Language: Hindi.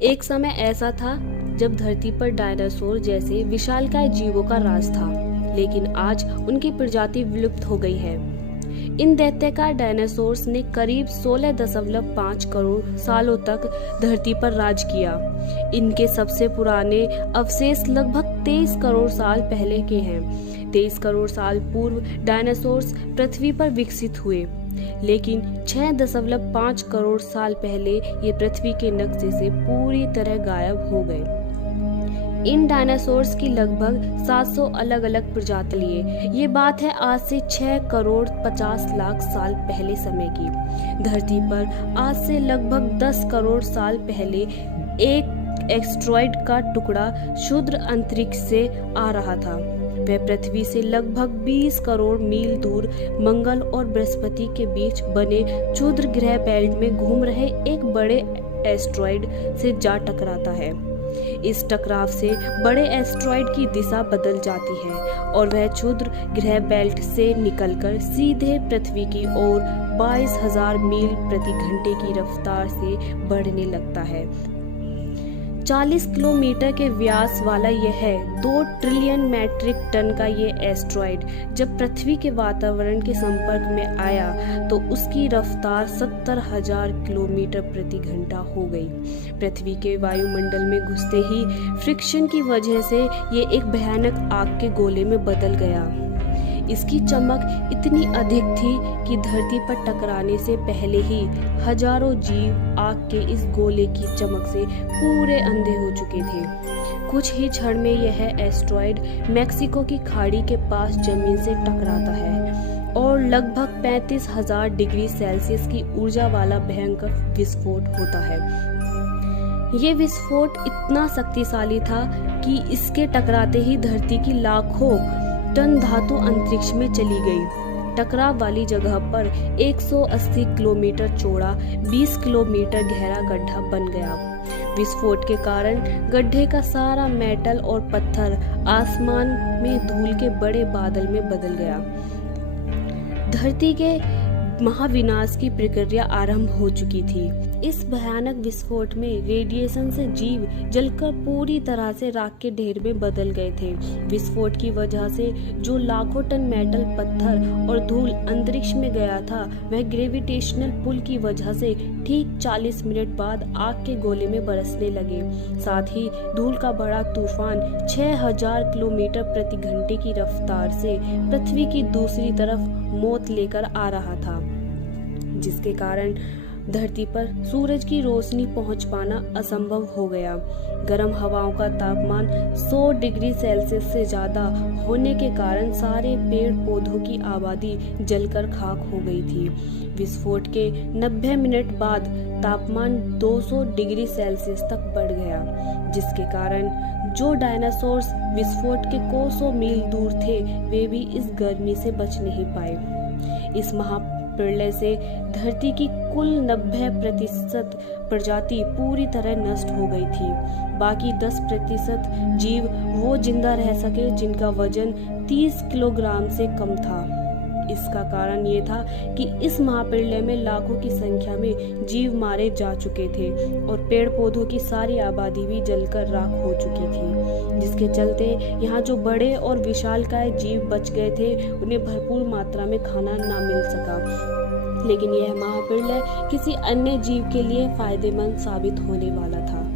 एक समय ऐसा था जब धरती पर डायनासोर जैसे विशालकाय जीवों का राज था, लेकिन आज उनकी प्रजाति विलुप्त हो गई है। इन दैत्याकार डायनासोर्स ने करीब 16.5 करोड़ सालों तक धरती पर राज किया। इनके सबसे पुराने अवशेष लगभग 23 करोड़ साल पहले के हैं। 23 करोड़ साल पूर्व डायनासोर्स पृथ्वी पर विकसित हुए, लेकिन 6.5 करोड़ साल पहले ये पृथ्वी के नक्शे से पूरी तरह गायब हो गए। इन डायनासोर्स की लगभग 700 अलग अलग प्रजाति लिए। ये बात है आज से 6 करोड़ 50 लाख साल पहले समय की। धरती पर आज से लगभग 10 करोड़ साल पहले एक एस्टेरॉयड का टुकड़ा क्षुद्र अंतरिक्ष से आ रहा था। वह पृथ्वी से लगभग 20 करोड़ मील दूर मंगल और बृहस्पति के बीच बने क्षुद्र ग्रह बेल्ट में घूम रहे एक बड़े एस्टेरॉयड से जा टकराता है। इस टकराव से बड़े एस्टेरॉयड की दिशा बदल जाती है और वह क्षुद्र ग्रह बेल्ट से निकलकर सीधे पृथ्वी की ओर 22,000 मील प्रति घंटे की रफ्तार से बढ़ने लगता है। 40 किलोमीटर के व्यास वाला यह 2 ट्रिलियन मैट्रिक टन का ये एस्टेरॉयड जब पृथ्वी के वातावरण के संपर्क में आया तो उसकी रफ्तार 70,000 किलोमीटर प्रति घंटा हो गई। पृथ्वी के वायुमंडल में घुसते ही फ्रिक्शन की वजह से ये एक भयानक आग के गोले में बदल गया। इसकी चमक इतनी अधिक थी कि धरती पर टकराने से पहले ही हजारों जीव आग के इस गोले की चमक से पूरे अंधे हो चुके थे। कुछ ही क्षण में यह एस्टेरॉयड मैक्सिको की खाड़ी के पास जमीन से टकराता है और लगभग 35,000 डिग्री सेल्सियस की ऊर्जा वाला भयंकर विस्फोट होता है। ये विस्फोट इतना शक्तिशाली था कि इसके टकराते ही धरती की लाखों टन धातु अंतरिक्ष में चली गई। टकराव वाली जगह पर 180 किलोमीटर चौड़ा 20 किलोमीटर गहरा गड्ढा बन गया। विस्फोट के कारण गड्ढे का सारा मेटल और पत्थर आसमान में धूल के बड़े बादल में बदल गया। धरती के महाविनाश की प्रक्रिया आरंभ हो चुकी थी। इस भयानक विस्फोट में रेडिएशन से जीव जलकर पूरी तरह से राख के ढेर में बदल गए थे। विस्फोट की वजह से जो लाखों टन मेटल, पत्थर और धूल अंतरिक्ष में गया था, वह ग्रेविटेशनल पुल की वजह से ठीक 40 मिनट बाद आग के गोले में बरसने लगे। साथ ही धूल का बड़ा तूफान 6,000 किलोमीटर प्रति घंटे की रफ्तार से पृथ्वी की दूसरी तरफ मौत लेकर आ रहा था, जिसके कारण धरती पर सूरज की रोशनी पहुंच पाना असंभव हो गया। गर्म हवाओं का तापमान 100 डिग्री सेल्सियस से ज्यादा होने के कारण सारे पेड़ पौधों की आबादी जलकर खाक हो गई थी। विस्फोट के 90 मिनट बाद तापमान 200 डिग्री सेल्सियस तक बढ़ गया, जिसके कारण जो डायनासोर्स विस्फोट के कोसों मील दूर थे, वे भी इस गर्मी से बच नहीं पाए। इस महाप्रलय से धरती की कुल 90% प्रजाति पूरी तरह नष्ट हो गई थी। बाकी 10% जीव वो जिंदा रह सके जिनका वजन 30 किलोग्राम से कम था। इसका कारण ये था कि इस महाप्रलय में लाखों की संख्या में जीव मारे जा चुके थे और पेड़ पौधों की सारी आबादी भी जलकर राख हो चुकी थी, जिसके चलते यहाँ जो बड़े और विशालकाय जीव बच गए थे, उन्हें भरपूर मात्रा में खाना ना मिल सका। लेकिन यह महाप्रलय किसी अन्य जीव के लिए फायदेमंद साबित होने वाला था।